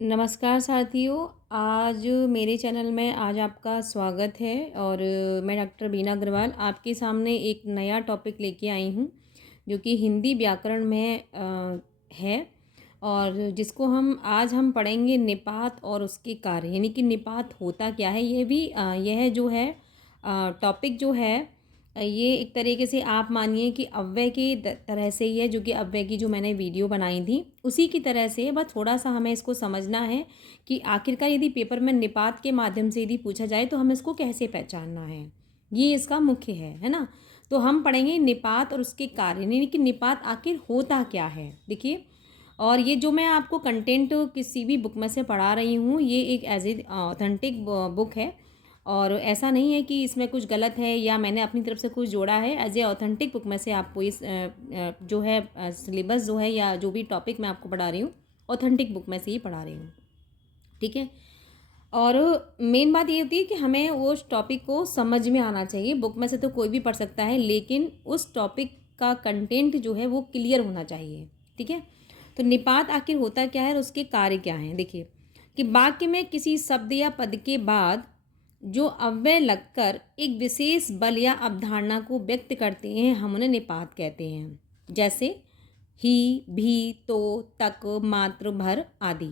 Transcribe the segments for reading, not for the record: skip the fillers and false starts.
नमस्कार साथियों। आज मेरे चैनल में आज आपका स्वागत है और मैं डॉक्टर बीना अग्रवाल आपके सामने एक नया टॉपिक लेके आई हूँ जो कि हिंदी व्याकरण में है और जिसको हम पढ़ेंगे निपात और उसके कार्य, यानी कि निपात होता क्या है। यह जो है टॉपिक जो है ये एक तरीके से आप मानिए कि अव्यय की तरह से ही है, जो कि अव्यय की जो मैंने वीडियो बनाई थी उसी की तरह से है। बस थोड़ा सा हमें इसको समझना है कि आखिरकार यदि पेपर में निपात के माध्यम से यदि पूछा जाए तो हमें इसको कैसे पहचानना है, ये इसका मुख्य है ना। तो हम पढ़ेंगे निपात और उसके कार्य, यानी कि निपात आखिर होता क्या है। देखिए, और ये जो मैं आपको कंटेंट किसी भी बुक में से पढ़ा रही हूँ, ये एक एज ए ऑथेंटिक बुक है और ऐसा नहीं है कि इसमें कुछ गलत है या मैंने अपनी तरफ से कुछ जोड़ा है। एज ए ऑथेंटिक बुक में से आपको इस जो है सिलेबस जो है या जो भी टॉपिक मैं आपको पढ़ा रही हूँ, ऑथेंटिक बुक में से ही पढ़ा रही हूँ, ठीक है। और मेन बात ये होती है कि हमें उस टॉपिक को समझ में आना चाहिए। बुक में से तो कोई भी पढ़ सकता है, लेकिन उस टॉपिक का कंटेंट जो है वो क्लियर होना चाहिए, ठीक है। तो निपात आखिर होता क्या है और उसके कार्य क्या हैं। देखिए कि वाक्य में किसी शब्द या पद के बाद जो अव्यय लगकर एक विशेष बल या अवधारणा को व्यक्त करते हैं, हम उन्हें निपात कहते हैं। जैसे ही, भी, तो, तक, मात्र, भर आदि।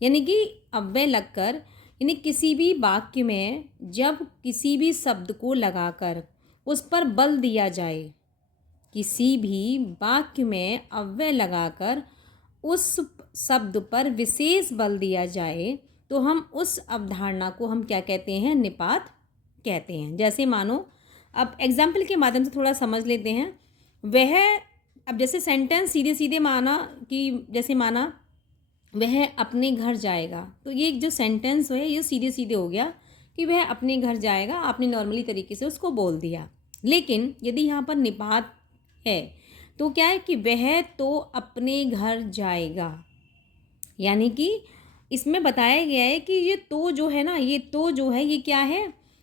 यानी कि अव्यय लगकर, यानी किसी भी वाक्य में जब किसी भी शब्द को लगाकर उस पर बल दिया जाए, किसी भी वाक्य में अव्यय लगाकर उस शब्द पर विशेष बल दिया जाए तो हम उस अवधारणा को हम क्या कहते हैं, निपात कहते हैं। जैसे मानो, अब एग्जाम्पल के माध्यम से थोड़ा समझ लेते हैं। वह, अब जैसे सेंटेंस सीधे सीधे माना कि जैसे माना वह अपने घर जाएगा, तो ये जो सेंटेंस है ये सीधे सीधे हो गया कि वह अपने घर जाएगा, आपने नॉर्मली तरीके से उसको बोल दिया। लेकिन यदि यहाँ पर निपात है तो क्या है कि वह तो अपने घर जाएगा, यानी कि इसमें बताया गया है कि ये तो जो है ना, ये तो जो है ये क्या है,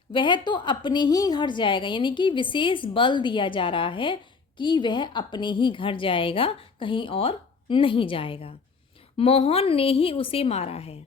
वह तो अपने ही घर जाएगा, यानी कि विशेष बल दिया जा रहा है कि वह अपने ही घर जाएगा, कहीं और नहीं जाएगा। मोहन ने ही उसे मारा है,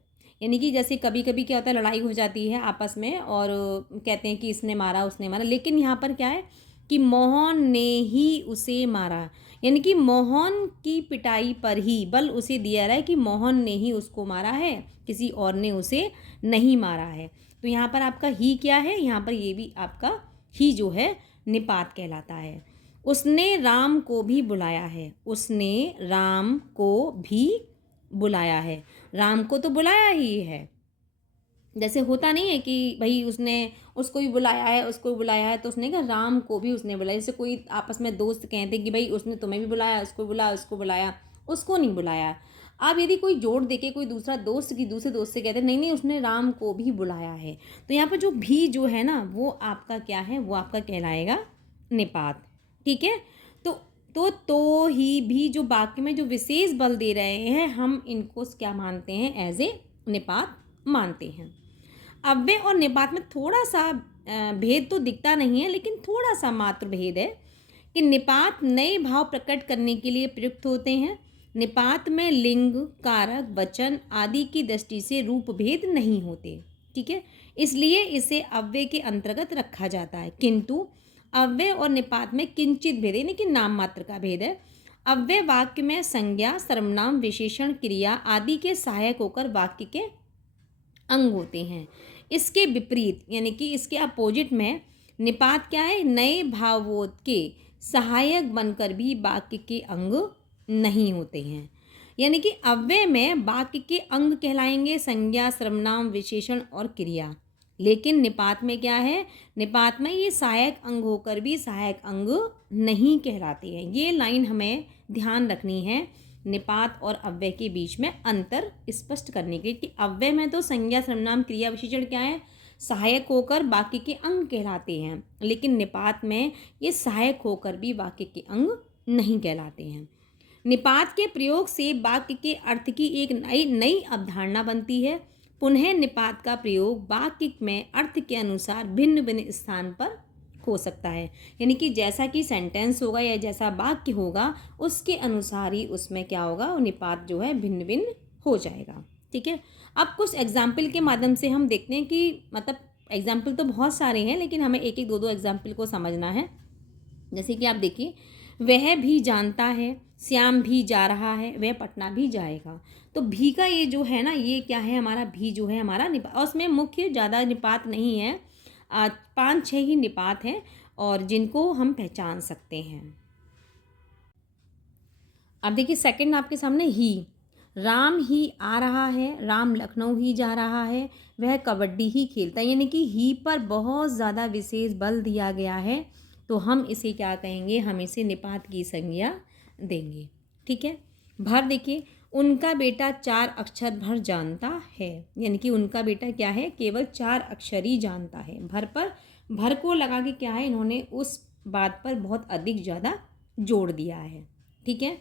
यानी कि जैसे कभी कभी क्या होता है, लड़ाई हो जाती है आपस में और कहते हैं कि इसने मारा उसने मारा, लेकिन यहाँ पर क्या है कि मोहन ने ही उसे मारा, यानी कि मोहन की पिटाई पर ही बल उसे दिया रहा है कि मोहन ने ही उसको मारा है, किसी और ने उसे नहीं मारा है। तो यहाँ पर आपका ही क्या है, यहाँ पर ये भी आपका ही जो है निपात कहलाता है। उसने राम को भी बुलाया है, उसने राम को भी बुलाया है, राम को तो बुलाया ही है। जैसे होता नहीं है कि भाई उसने उसको भी बुलाया है, उसको भी बुलाया है, तो उसने कहा राम को भी उसने बुलाया। जैसे कोई आपस में दोस्त कहते कि भाई उसने तुम्हें भी बुलाया, उसको बुलाया, उसको बुलाया, उसको नहीं बुलाया। अब यदि कोई जोड़ देके कोई दूसरा दोस्त की दूसरे दोस्त से कहते नहीं नहीं उसने राम को भी बुलाया है, तो यहाँ पर जो भी जो है ना वो आपका क्या है, वो आपका कहलाएगा निपात, ठीक है। तो ही भी जो वाक्य में जो विशेष बल दे रहे हैं, हम इनको क्या मानते हैं, एज ए निपात मानते हैं। अव्यय और निपात में थोड़ा सा भेद तो दिखता नहीं है, लेकिन थोड़ा सा मात्र भेद है कि निपात नए भाव प्रकट करने के लिए प्रयुक्त होते हैं। निपात में लिंग, कारक, वचन आदि की दृष्टि से रूप भेद नहीं होते, ठीक है, इसलिए इसे अव्यय के अंतर्गत रखा जाता है। किंतु अव्यय और निपात में किंचित भेद, यानी कि नाम मात्र का भेद है। अव्यय वाक्य में संज्ञा, सर्वनाम, विशेषण, क्रिया आदि के सहायक होकर वाक्य के अंग होते हैं। इसके विपरीत, यानी कि इसके अपोजिट में निपात क्या है, नए भावों के सहायक बनकर भी वाक्य के अंग नहीं होते हैं। यानी कि अव्यय में वाक्य के अंग कहलाएंगे संज्ञा, सर्वनाम, विशेषण और क्रिया, लेकिन निपात में क्या है, निपात में ये सहायक अंग होकर भी सहायक अंग नहीं कहलाते हैं। ये लाइन हमें ध्यान रखनी है निपात और अव्यय के बीच में अंतर स्पष्ट करने के लिए कि अव्यय में तो संज्ञा, सर्वनाम, क्रिया, विशेषण क्या है, सहायक होकर वाक्य के अंग कहलाते हैं, लेकिन निपात में ये सहायक होकर भी वाक्य के अंग नहीं कहलाते हैं। निपात के प्रयोग से वाक्य के अर्थ की एक नई नई अवधारणा बनती है। पुनः निपात का प्रयोग वाक्य में अर्थ के अनुसार भिन्न भिन्न स्थान पर हो सकता है, यानी कि जैसा कि सेंटेंस होगा या जैसा वाक्य होगा उसके अनुसार ही उसमें क्या होगा, निपात जो है भिन्न भिन्न हो जाएगा, ठीक है। अब कुछ एग्जाम्पल के माध्यम से हम देखते हैं कि मतलब एग्जाम्पल तो बहुत सारे हैं, लेकिन हमें एक एक दो दो एग्जाम्पल को समझना है। जैसे कि आप देखिए, वह भी जानता है, श्याम भी जा रहा है, वह पटना भी जाएगा। तो भी का ये जो है ना, ये क्या है हमारा, भी जो है हमारा निपात, और उसमें मुख्य ज़्यादा निपात नहीं है, 5-6 ही निपात हैं और जिनको हम पहचान सकते हैं। अब देखिए सेकंड आपके सामने ही, राम ही आ रहा है, राम लखनऊ ही जा रहा है, वह कबड्डी ही खेलता है। यानी कि ही पर बहुत ज़्यादा विशेष बल दिया गया है, तो हम इसे क्या कहेंगे, हम इसे निपात की संज्ञा देंगे। ठीक है। भर देखिए, उनका बेटा 4 अक्षर भर जानता है। यानी कि उनका बेटा क्या है, केवल 4 अक्षर ही जानता है। भर पर, भर को लगा के क्या है, इन्होंने उस बात पर बहुत अधिक ज़्यादा जोड़ दिया है। ठीक है।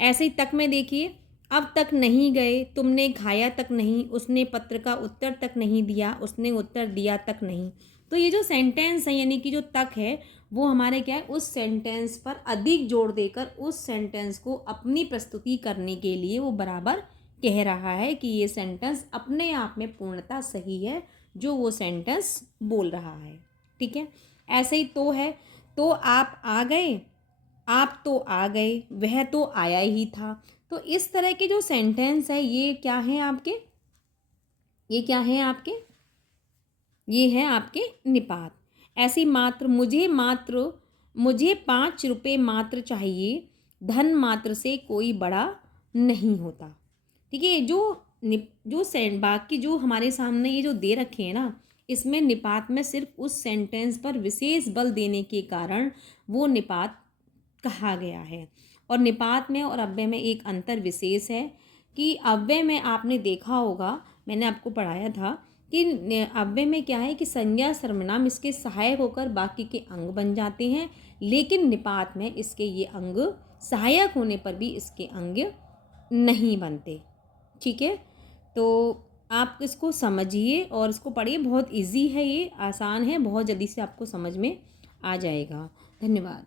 ऐसे ही तक में देखिए, अब तक नहीं गए, तुमने खाया तक नहीं, उसने पत्र का उत्तर तक नहीं दिया, उसने उत्तर दिया तक नहीं। तो ये जो सेंटेंस है, यानी कि जो तक है, वो हमारे क्या है, उस सेंटेंस पर अधिक जोर देकर उस सेंटेंस को अपनी प्रस्तुति करने के लिए वो बराबर कह रहा है कि ये सेंटेंस अपने आप में पूर्णतः सही है जो वो सेंटेंस बोल रहा है। ठीक है। ऐसे ही तो है, तो आप आ गए, आप तो आ गए, वह तो आया ही था। तो इस तरह के जो सेंटेंस है, ये क्या हैं आपके, ये क्या हैं आपके, ये हैं आपके निपात। ऐसी मात्र, मुझे 5 रुपये मात्र चाहिए, धन मात्र से कोई बड़ा नहीं होता। ठीक है। जो बाकी जो हमारे सामने ये जो दे रखे हैं ना, इसमें निपात में सिर्फ उस सेंटेंस पर विशेष बल देने के कारण वो निपात कहा गया है। और निपात में और अव्यय में एक अंतर विशेष है कि अव्यय में आपने देखा होगा, मैंने आपको पढ़ाया था कि अव्यय में क्या है कि संज्ञा सर्वनाम इसके सहायक होकर बाकी के अंग बन जाते हैं, लेकिन निपात में इसके ये अंग सहायक होने पर भी इसके अंग नहीं बनते। ठीक है। तो आप इसको समझिए और इसको पढ़िए, बहुत इजी है, ये आसान है, बहुत जल्दी से आपको समझ में आ जाएगा। धन्यवाद।